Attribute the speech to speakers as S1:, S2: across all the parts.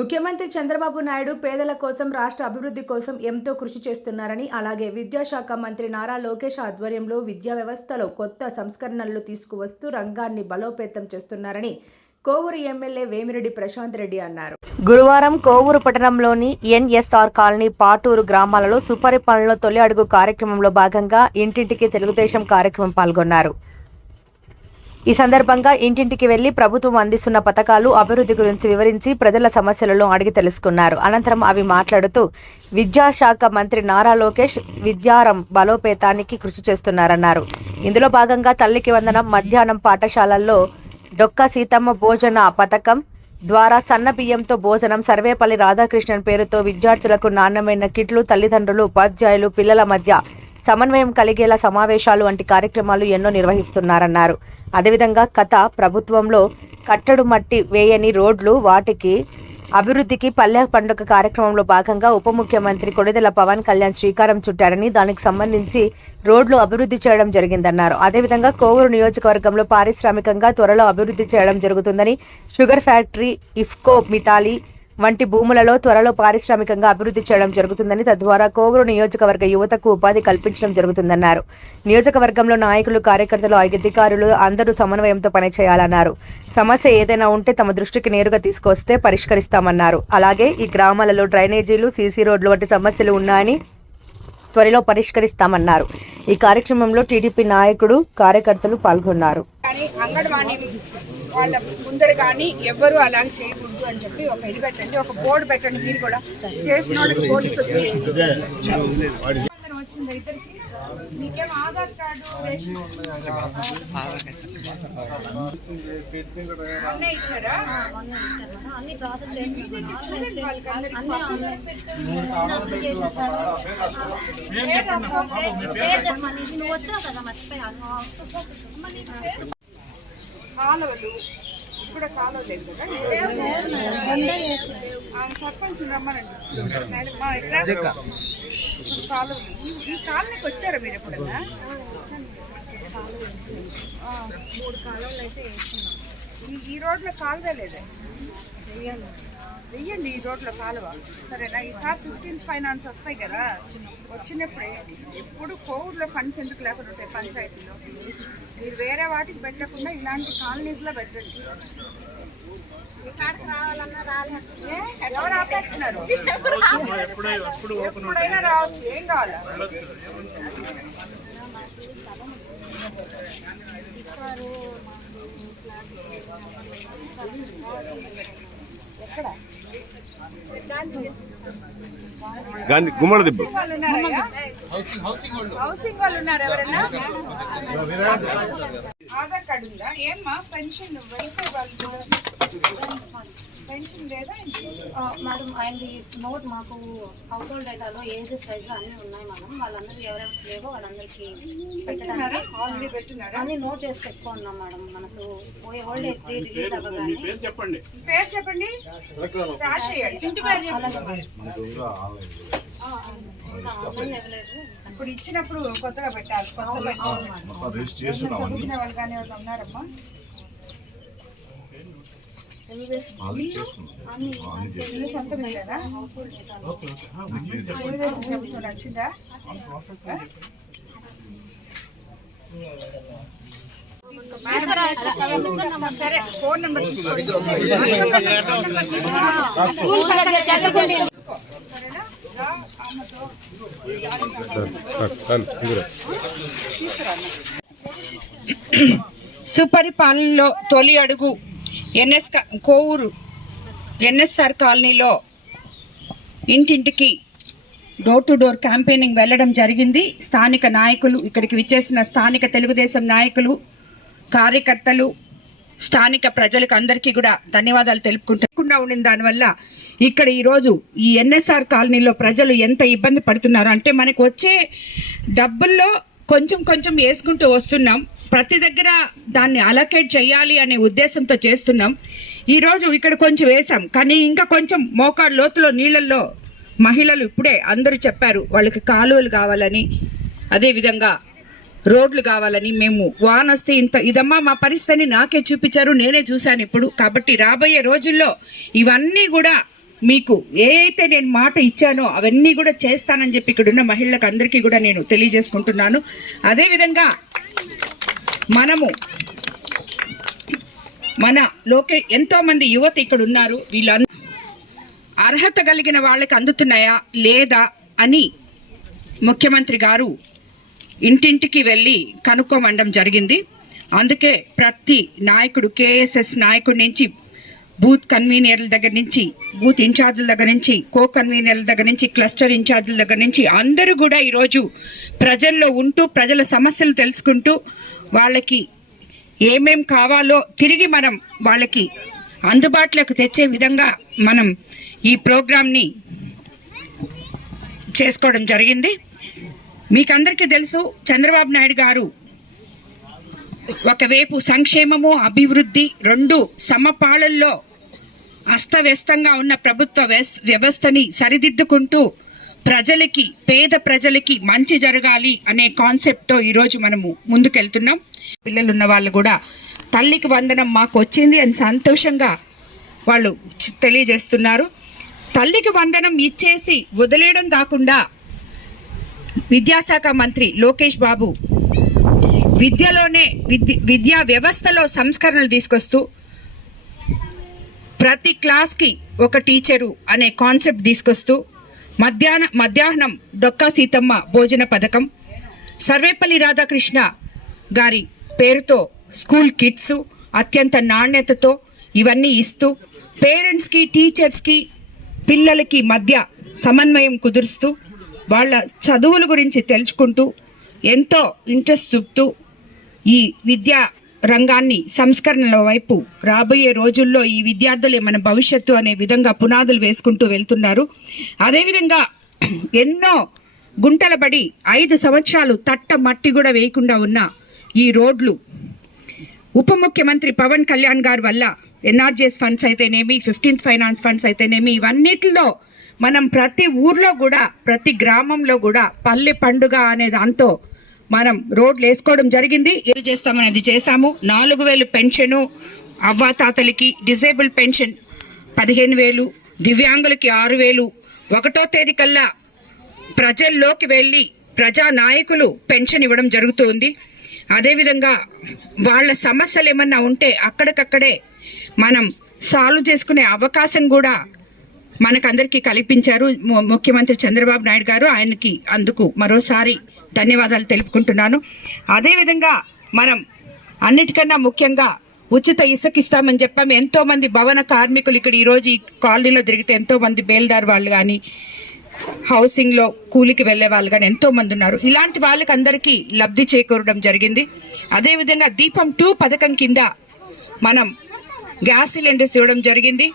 S1: ముఖ్యమంత్రి చంద్రబాబు నాయుడు పేదల కోసం రాష్ట్ర అభివృద్ధి కోసం ఎంతో కృషి చేస్తున్నారని అలాగే విద్యాశాఖ మంత్రి నారా లోకేష్ ఆధ్వర్యంలో విద్యా వ్యవస్థలో కొత్త సంస్కరణలు తీసుకువస్తూ రంగాన్ని బలోపేతం చేస్తున్నారని కోవూరు ఎమ్మెల్యే వేమిరెడ్డి ప్రశాంత్ రెడ్డి అన్నారు. గురువారం కోవూరు పట్టణంలోని ఎన్ఎస్ఆర్ కాలనీ పాటూరు గ్రామాలలో సుపరిపాలనలో తొలి అడుగు కార్యక్రమంలో భాగంగా ఇంటింటికి తెలుగుదేశం కార్యక్రమం పాల్గొన్నారు. ఈ సందర్భంగా ఇంటింటికి వెళ్ళి ప్రభుత్వం అందిస్తున్న పథకాలు అభివృద్ధి గురించి వివరించి ప్రజల సమస్యలను అడిగి తెలుసుకున్నారు. అనంతరం అవి మాట్లాడుతూ విద్యాశాఖ మంత్రి నారా లోకేష్ విద్యారం బలోపేతానికి కృషి చేస్తున్నారన్నారు. ఇందులో భాగంగా తల్లికి వందనం మధ్యాహ్నం పాఠశాలల్లో డొక్క సీతమ్మ భోజన పథకం ద్వారా సన్న బియ్యంతో భోజనం సర్వేపల్లి రాధాకృష్ణన్ పేరుతో విద్యార్థులకు నాణ్యమైన కిట్లు తల్లిదండ్రులు ఉపాధ్యాయులు పిల్లల మధ్య సమన్వయం కలిగేలా సమావేశాలు వంటి కార్యక్రమాలు ఎన్నో నిర్వహిస్తున్నారన్నారు. అదేవిధంగా కథ ప్రభుత్వంలో కట్టడు మట్టి వేయని రోడ్లు వాటికి అభివృద్ధికి పల్లె పండుగ కార్యక్రమంలో భాగంగా ఉప ముఖ్యమంత్రి కొడిదెల పవన్ కళ్యాణ్ శ్రీకారం చుట్టారని దానికి సంబంధించి రోడ్లు అభివృద్ధి చేయడం జరిగిందన్నారు. అదేవిధంగా కోవూరు నియోజకవర్గంలో పారిశ్రామికంగా త్వరలో అభివృద్ధి చేయడం జరుగుతుందని షుగర్ ఫ్యాక్టరీ ఇఫ్కో మితాలి వంటి భూములలో త్వరలో పారిశ్రామికంగా అభివృద్ధి చేయడం జరుగుతుందని తద్వారా కోవూరు నియోజకవర్గ యువతకు ఉపాధి కల్పించడం జరుగుతుందన్నారు. నియోజకవర్గంలో నాయకులు కార్యకర్తలు అధికారులు అందరూ సమన్వయంతో పనిచేయాలన్నారు. సమస్య ఏదైనా ఉంటే తమ దృష్టికి నేరుగా తీసుకొస్తే పరిష్కరిస్తామన్నారు. అలాగే ఈ గ్రామాలలో డ్రైనేజీలు సీసీ రోడ్లు వంటి సమస్యలు ఉన్నాయని త్వరలో పరిష్కరిస్తామన్నారు. ఈ కార్యక్రమంలో టీడీపీ నాయకుడు కార్యకర్తలు పాల్గొన్నారు.
S2: వాళ్ళ ముందర కానీ ఎవ్వరు అలా చేయకూడదు అని చెప్పి ఒక ఇది పెట్టండి ఒక బోర్డు పెట్టండి మీరు కూడా చేసిన వాళ్ళకి పోలీసు వచ్చి అందరం వచ్చింది ఇద్దరికి మీకేం ఆధార్ కార్డు రేషన్ మొన్నే ఇచ్చారా?
S3: అన్ని ప్రాసెస్ నువ్వు వచ్చావు కదా మర్చిపోయాను.
S2: కాలువలు ఇప్పుడు కాలువ లేదు కదా? సర్పంచ్ రమ్మనండి. మా ఇక్కడ కాలువలు ఈ- కాలనీకి వచ్చారా మీరు ఎప్పుడన్నా?
S3: మూడు కాలంలో అయితే వేస్తున్నాం.
S2: ఈ- ఈ రోడ్లో కాలువ లేదా? వెయ్యండి. ఈ రోడ్లో కాలువ. సరేనా? ఈసారి ఫిఫ్టీన్త్ ఫైనాన్స్ వస్తాయి కదా? వచ్చినప్పుడు. వేయండి ఎప్పుడు కోవిడ్లో ఫండ్స్ ఎందుకు లేకుండా ఉంటాయి? పంచాయతీలో. మీరు వేరే వాటికి పెట్టకుండా ఇలాంటి కాలనీస్లో పెట్టండి. ఏ? ఎవరు ఆపేస్తున్నారు? ఎప్పుడైనా రావచ్చు ఏం కావాలా? ఎక్కడ
S4: గాంధీ గుమ్మడి దిబ్బ?
S2: హౌసింగ్ వాళ్ళు. ఉన్నారు ఎవరన్నా? ఆధార్ కార్డు ఉందా? ఏమ్మా? పెన్షన్ వెల్ఫేర్ వాళ్ళు పెన్షన్ లేదా
S3: మేడం ఆయనది నోట్ మాకు హౌస్ హోల్డ్ డేటాలో ఏజెస్ వైజ్ అన్ని ఉన్నాయి మేడం. వాళ్ళందరూ ఎవరెవరికి లేవో వాళ్ళందరికీ పెట్టడానికి
S2: ఆల్రెడీ పెట్టున్నారా
S3: అన్ని నోట్ చేసి పెట్టుకున్నాం మేడం. మనకు పోయే ఏజ్ ది రిలీజ్ అవ్వగానే.
S2: పేరు చెప్పండి.
S3: ఆన్లైన్ ఇవ్వలేదు
S2: ఇప్పుడు ఇచ్చినప్పుడు కొత్తగా పెట్టాలి కొత్త పెట్టాలి. చదువుకునే వాళ్ళు కానీ ఎవరు ఉన్నారమ్మా?
S3: అన్ని
S2: ఇల్లు? సొంతం లేదా తెలుగుదేశం ప్రభుత్వం నచ్చిందా? సరే ఫోన్ నెంబర్ తీసుకోండి. సుపరిపాలనలో తొలి అడుగు ఎన్ఎస్ కోవూరు ఎన్ఎస్ఆర్ కాలనీలో ఇంటింటికి డోర్ టు డోర్ క్యాంపెయినింగ్ వెళ్ళడం జరిగింది. స్థానిక నాయకులు ఇక్కడికి విచ్చేసిన స్థానిక తెలుగుదేశం నాయకులు కార్యకర్తలు స్థానిక ప్రజలకు అందరికీ కూడా ధన్యవాదాలు తెలుపుకుంటూ ఉండిన దానివల్ల ఇక్కడ ఈరోజు ఈ ఎన్ఎస్ఆర్ కాలనీలో ప్రజలు ఎంత ఇబ్బంది పడుతున్నారు అంటే మనకు వచ్చే డబ్బుల్లో కొంచెం కొంచెం వేసుకుంటూ వస్తున్నాం. ప్రతి దగ్గర దాన్ని అలకేట్ చేయాలి అనే ఉద్దేశంతో చేస్తున్నాం. ఈరోజు ఇక్కడ కొంచెం వేసాం కానీ ఇంకా కొంచెం మోకాడు లోతులో నీళ్ళల్లో మహిళలు ఇప్పుడే అందరూ చెప్పారు వాళ్ళకి కాలువలు కావాలని. అదేవిధంగా రోడ్లు కావాలని మేము వాన్ వస్తే ఇంత ఇదమ్మా మా పరిస్థితిని నాకే చూపించారు నేనే చూశాను ఇప్పుడు. కాబట్టి రాబోయే రోజుల్లో ఇవన్నీ కూడా మీకు ఏ అయితే నేను మాట ఇచ్చానో అవన్నీ కూడా చేస్తానని చెప్పి ఇక్కడ ఉన్న మహిళలకు అందరికీ కూడా నేను తెలియజేసుకుంటున్నాను. అదేవిధంగా మనము మన లోకే ఎంతో మంది యువత ఇక్కడ ఉన్నారు. వీళ్ళందరూ అర్హత కలిగిన వాళ్ళకి అందుతున్నాయా? లేదా? అని ముఖ్యమంత్రి గారు ఇంటింటికి వెళ్ళి కనుక్కోమండం జరిగింది. అందుకే ప్రతి నాయకుడు కేఎస్ఎస్ నాయకుడి నుంచి బూత్ కన్వీనర్ల దగ్గర నుంచి బూత్ ఇన్ఛార్జీల దగ్గర నుంచి కో కన్వీనర్ల దగ్గర నుంచి క్లస్టర్ ఇన్ఛార్జీల దగ్గర నుంచి అందరూ కూడా ఈరోజు ప్రజల్లో ఉంటూ ప్రజల సమస్యలు తెలుసుకుంటూ వాళ్ళకి ఏమేం కావాలో తిరిగి మనం వాళ్ళకి అందుబాటులోకి తెచ్చే విధంగా మనం ఈ ప్రోగ్రామ్ని చేసుకోవడం జరిగింది. మీకందరికీ తెలుసు చంద్రబాబు నాయుడు గారు ఒకవైపు సంక్షేమము అభివృద్ధి రెండు సమపాళల్లో అస్తవ్యస్తంగా ఉన్న ప్రభుత్వ వ్యవస్థని సరిదిద్దుకుంటూ ప్రజలకి పేద ప్రజలకి మంచి జరగాలి అనే కాన్సెప్ట్తో ఈరోజు మనము ముందుకెళ్తున్నాం. పిల్లలు ఉన్న వాళ్ళు కూడా తల్లికి వందనం మాకు వచ్చింది అని సంతోషంగా వాళ్ళు తెలియజేస్తున్నారు. తల్లికి వందనం ఇచ్చేసి వదిలేయడం కాకుండా విద్యాశాఖ మంత్రి లోకేష్ బాబు విద్యలోనే విద్య విద్యా వ్యవస్థలో సంస్కరణలు తీసుకొస్తూ ప్రతి క్లాస్కి ఒక టీచరు అనే కాన్సెప్ట్ తీసుకొస్తూ మధ్యాహ్న మధ్యాహ్నం డొక్కా సీతమ్మ భోజన పథకం సర్వేపల్లి రాధాకృష్ణ గారి పేరుతో స్కూల్ కిట్స్ అత్యంత నాణ్యతతో ఇవన్నీ ఇస్తూ పేరెంట్స్కి టీచర్స్కి పిల్లలకి మధ్య సమన్వయం కుదురుస్తూ వాళ్ళ చదువుల గురించి తెలుసుకుంటూ ఎంతో ఇంట్రెస్ట్ చూపుతూ ఈ విద్యా రంగాన్ని సంస్కరణల వైపు రాబోయే రోజుల్లో ఈ విద్యార్థులే మన భవిష్యత్తు అనే విధంగా పునాదులు వేసుకుంటూ వెళ్తున్నారు. అదేవిధంగా ఎన్నో గుంటలబడి ఐదు సంవత్సరాలు తట్ట మట్టి కూడా వేయకుండా ఉన్న ఈ రోడ్లు. ఉప ముఖ్యమంత్రి పవన్ కళ్యాణ్ గారి వల్ల ఎన్ఆర్జీఎస్ ఫండ్స్ అయితేనేమి ఫిఫ్టీన్త్ ఫైనాన్స్ ఫండ్స్ అయితేనేమి ఇవన్నిటిలో మనం ప్రతి ఊర్లో కూడా ప్రతి గ్రామంలో కూడా పల్లె పండుగ అనే దాంతో మనం రోడ్లు వేసుకోవడం జరిగింది. ఏది చేస్తామనేది చేశాము. నాలుగు వేలు పెన్షను అవ్వాతాతలకి డిసేబుల్ పెన్షన్ పదిహేను వేలు దివ్యాంగులకి ఆరు వేలు. ఒకటో తేదీ కల్లా ప్రజల్లోకి వెళ్ళి ప్రజా నాయకులు పెన్షన్ ఇవ్వడం జరుగుతుంది. అదేవిధంగా వాళ్ళ సమస్యలు ఏమన్నా ఉంటే అక్కడికక్కడే మనం సాల్వ్ చేసుకునే అవకాశం కూడా మనకందరికీ కల్పించారు ము- ముఖ్యమంత్రి చంద్రబాబు నాయుడు గారు. ఆయనకి అందుకు మరోసారి ధన్యవాదాలు తెలుపుకుంటున్నాను. అదేవిధంగా మనం అన్నిటికన్నా ముఖ్యంగా ఉచిత ఇసుకిస్తామని చెప్పాం. చెప్పాము ఎంతో మంది భవన కార్మికులు ఇక్కడ ఈరోజు ఈ కాలనీలో తిరిగితే ఎంతో మంది బేల్దార్ వాళ్ళు కానీ హౌసింగ్లో కూలికి వెళ్ళే వాళ్ళు కానీ ఎంతో మంది ఉన్నారు. ఇలాంటి వాళ్ళకి అందరికీ లబ్ధి చేకూరడం జరిగింది. అదేవిధంగా దీపం టూ పథకం కింద మనం గ్యాస్ సిలిండర్స్ ఇవ్వడం జరిగింది.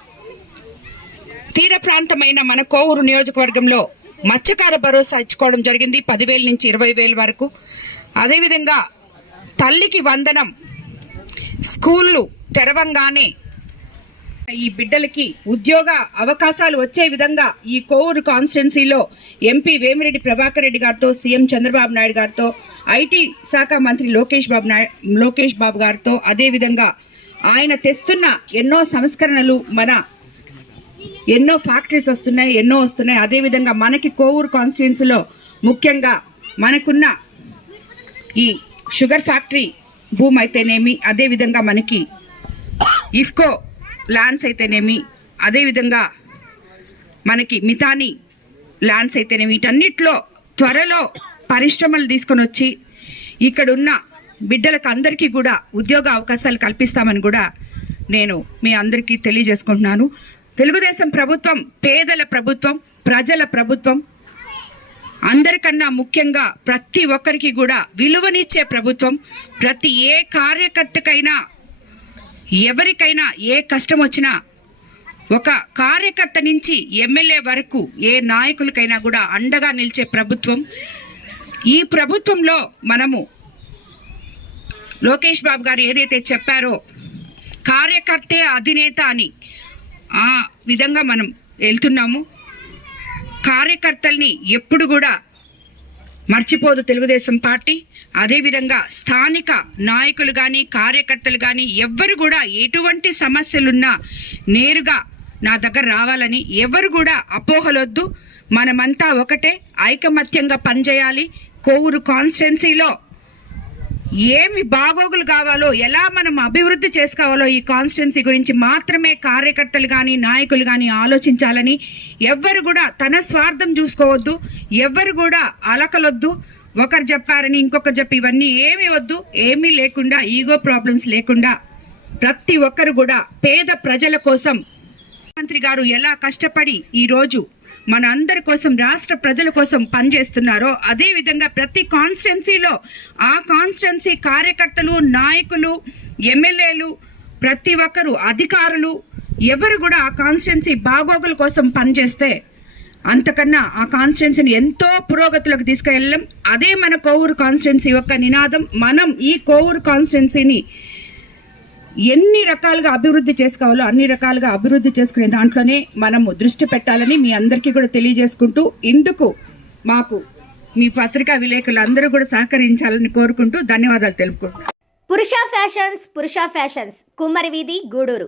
S2: తీర ప్రాంతమైన మన కోవూరు నియోజకవర్గంలో మత్స్యకార భరోసా ఇచ్చుకోవడం జరిగింది. పదివేల నుంచి ఇరవై వేల వరకు. అదేవిధంగా తల్లికి వందనం స్కూళ్ళు తెరవంగానే ఈ బిడ్డలకి ఉద్యోగ అవకాశాలు వచ్చే విధంగా ఈ కోవూరు కాన్స్టిట్యున్సీలో ఎంపీ వేమిరెడ్డి ప్రభాకర్ రెడ్డి గారితో సీఎం చంద్రబాబు నాయుడు గారితో ఐటీ శాఖ మంత్రి లోకేష్ బాబు నాయుడు లోకేష్ బాబు గారితో అదేవిధంగా ఆయన తెస్తున్న ఎన్నో సంస్కరణలు మన ఎన్నో ఫ్యాక్టరీస్ వస్తున్నాయి ఎన్నో వస్తున్నాయి. అదేవిధంగా మనకి కోవూరు కాన్స్టిట్యున్సీలో ముఖ్యంగా మనకున్న ఈ షుగర్ ఫ్యాక్టరీ భూమి అయితేనేమి అదేవిధంగా మనకి ఇఫ్కో ల్యాండ్స్ అయితేనేమి అదేవిధంగా మనకి మితాని ల్యాండ్స్ అయితేనేమి వీటన్నిటిలో త్వరలో పరిశ్రమలు తీసుకొని వచ్చి ఇక్కడున్న బిడ్డలకు అందరికీ కూడా ఉద్యోగ అవకాశాలు కల్పిస్తామని కూడా నేను మీ అందరికీ తెలియజేసుకుంటున్నాను. తెలుగుదేశం ప్రభుత్వం పేదల ప్రభుత్వం ప్రజల ప్రభుత్వం అందరికన్నా ముఖ్యంగా ప్రతి ఒక్కరికి కూడా విలువనిచ్చే ప్రభుత్వం ప్రతి ఏ కార్యకర్తకైనా ఎవరికైనా ఏ కష్టం వచ్చినా ఒక కార్యకర్త నుంచి ఎమ్మెల్యే వరకు ఏ నాయకులకైనా కూడా అండగా నిలిచే ప్రభుత్వం. ఈ ప్రభుత్వంలో మనము లోకేష్ బాబు గారు ఏదైతే చెప్పారో కార్యకర్తే అధినేత అని ఆ విధంగా మనం వెళ్తున్నాము. కార్యకర్తల్ని ఎప్పుడు కూడా మర్చిపోదు తెలుగుదేశం పార్టీ. అదేవిధంగా స్థానిక నాయకులు కానీ కార్యకర్తలు కానీ ఎవ్వరు కూడా ఎటువంటి సమస్యలున్నా నేరుగా నా దగ్గర రావాలని ఎవరు కూడా అపోహలొద్దు. మనమంతా ఒకటే ఐకమత్యంగా పనిచేయాలి. కోవూరు కాన్స్టిట్యున్సీలో ఏమి బాగోగులు కావాలో ఎలా మనం అభివృద్ధి చేసుకోవాలో ఈ కాన్స్టిట్యున్సీ గురించి మాత్రమే కార్యకర్తలు కానీ నాయకులు కానీ ఆలోచించాలని ఎవ్వరు కూడా తన స్వార్థం చూసుకోవద్దు ఎవ్వరు కూడా అలకలొద్దు. ఒకరు చెప్పారని ఇంకొకరు చెప్పి ఇవన్నీ ఏమీ వద్దు ఏమీ లేకుండా ఈగో ప్రాబ్లమ్స్ లేకుండా ప్రతి ఒక్కరు కూడా పేద ప్రజల కోసం ముఖ్యమంత్రి గారు ఎలా కష్టపడి ఈ రోజు మన అందరి కోసం రాష్ట్ర ప్రజల కోసం పనిచేస్తున్నారో అదేవిధంగా ప్రతి కాన్స్టిట్యున్సీలో ఆ కాన్స్టిట్యున్సీ కార్యకర్తలు నాయకులు ఎమ్మెల్యేలు ప్రతి ఒక్కరు అధికారులు ఎవరు కూడా ఆ కాన్స్టిట్యున్సీ బాగోగుల కోసం పనిచేస్తే అంతకన్నా ఆ కాన్స్టిట్యున్సీని ఎంతో పురోగతిలోకి తీసుకెళ్ళాం అదే మన కోవూరు కాన్స్టిట్యున్సీ యొక్క నినాదం. మనం ఈ కోవూరు కాన్స్టిట్యున్సీని ఎన్ని రకాలుగా అభివృద్ధి చేసుకోవాలో అన్ని రకాలుగా అభివృద్ధి చేసుకునే దాంట్లోనే మనము దృష్టి పెట్టాలని మీ అందరికీ కూడా తెలియజేసుకుంటూ ఇందుకు మాకు మీ పత్రికా విలేకరులు అందరూ కూడా సహకరించాలని కోరుకుంటూ ధన్యవాదాలు తెలుపుకుంటున్నాను
S5: పురుష ఫ్యాషన్స్ పురుష ఫ్యాషన్స్ కుమ్మరి వీధి గూడూరు.